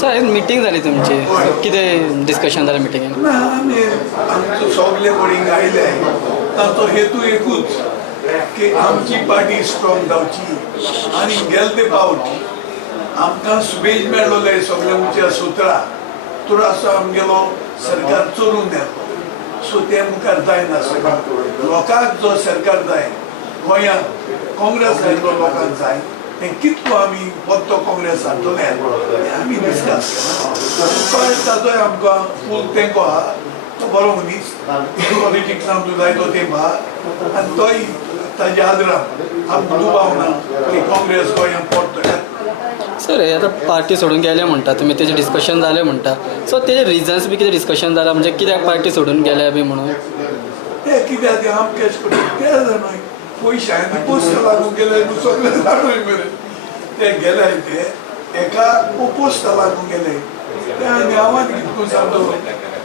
Sir meeting जाली तुमची कितें डिस्कशन जालें मिटिंगेन ना आमी आमचो सगळे पडींग आयले ताचो हेतू एकूच की आमची पार्टी स्ट्रॉंग जावची आनी गेल ते फावट आमकां सुबेज मेळ्ळोले सगळे आमच्या सुत्रा तर असो आमगेलो सरकार चोरून येता सो ते मुखार जायना लोकांक जो सरकार जाय गोंयांत काँग्रेस आयिल्लो लोकांक जाय तें कितको आमी परतो काँग्रेस हाडटले आमी डिस्कस ताचोय आमकां फूल तेंको आहा तो बरो मनीस पॉलिटिक्सान जायतो तेंप आहा आनी तोय ताज्या आदरान आमकां दुबावना की काँग्रेस गोंयांत परतो सर हे आतां पार्टी सोडून गेले म्हणटा तुमी तेजें डिस्कशन जालें म्हणटा सो तेजे रिजन्स बी कितें डिस्कशन जालां म्हणजे कित्याक पार्टी सोडून गेल्या बी म्हणून ते कित्याक ते अमकेच कडेन ते जाणाय पयशांनी पोस्ट लागून गेले सगळे जाणूय मेरेन ते गेले ते एका पोस्ट लागून गेले ते आनी हांवान कितको सांगलो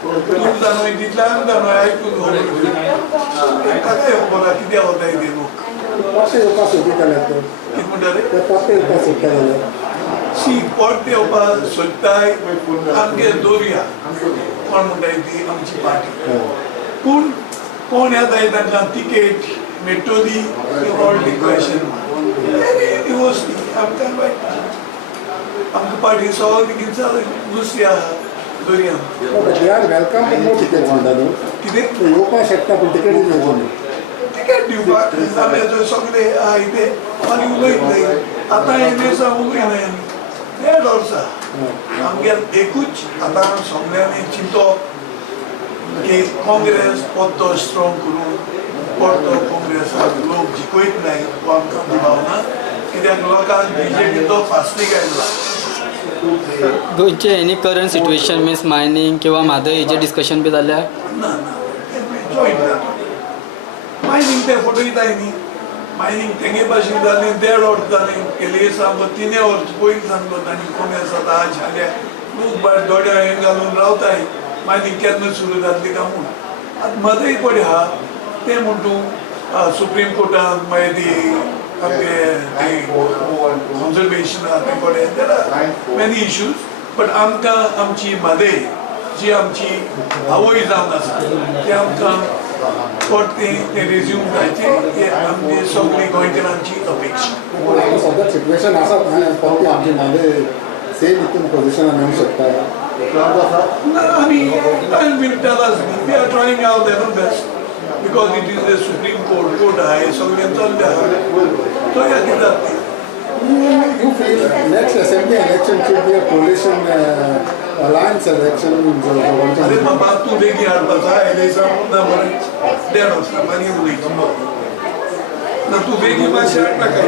तूं जाणोय तितल्यान जाणोय आयकून ताकाय खबर कित्याक वताय ते लोक कितें म्हणटा रे शी पोट येवपाक सोदताय आमगे दोरया कोण म्हणटाय ती आमची पार्टी पूण कोण येताय तांकां तिकेट मेट्टोली ऑल दी क्वेश्चन वस्ती आमकां वायट आमकां पार्टी सगळी कितें जालें दुसरी आहा दोरया कितें येवपाक शकता पूण टिकेट दिवची टिकेट दिवपाक आमी सगळे आहा इथे आनी उलयतले आतां हे दिसा उलयनाय आमी देड वर्सां आमगे एकूच आतां सगळ्यांनी चिंतप की काँग्रेस परतो स्ट्रॉंग करून परतो काँग्रेसाक लोक जिखयत नाय वो आमकां दुबावना कित्याक लोकांक बीजेपीचो फास्टीक आयला गोंयचे any current situation means mining किंवा म्हादय हेजें डिस्कशन बी जाल्यार ना जॉयन जाता मायनींग ते फटयताय न्ही मायनींग तेंगे भाशेन जालें देड वर्स जालें केले सांगो 3 वर्स पयलीं सांगलो तांणी काँग्रेस आतां आज हाल्या लोक भायर दोड्या हे घालून रावताय मायनींग केन्ना सुरू जातली काय म्हूण आतां मदय पडे आहा ते म्हणटू सुप्रीम कोर्टान मागीर ती आमगे कन्जर्वेशन आहा ते पडे there are many issues but आमकां आमची मदय जी आमची आवय जावन आसा ते आमकां परते ते रिज्यूम जायचे हे आमचे सगळी गोंयकारांची अपेक्षा सद्या सिट्युएशन आसा परती आमची मागे सेम हितून पोजिशनान मेळूंक शकता आमी time will tell us we are trying our level best because it is the Supreme Court आहा हे सगळें चल्ले आहा तो या कितें जातलें You feel next assembly election should be a coalition alliance election? अरे बाबा तू देखी हाडपाचो आयले ना बरें देड वर्सां मागीर उलयची ना तू वेगळी भाशा हाडटा काय